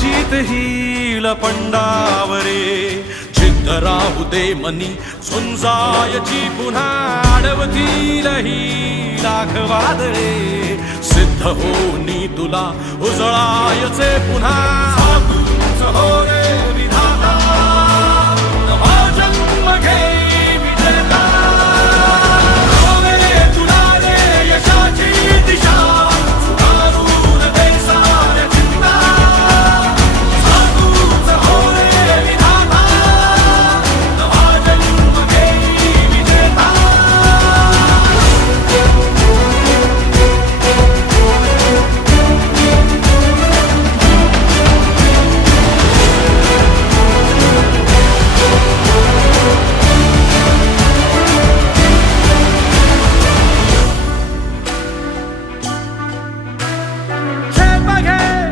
जीत hill पंडावरे जिद्द राहू दे मनी झुंजायची पुन्हा अडवतील ही लाख वादळे सिद्ध होनी तुला उजळायचे पुन्हा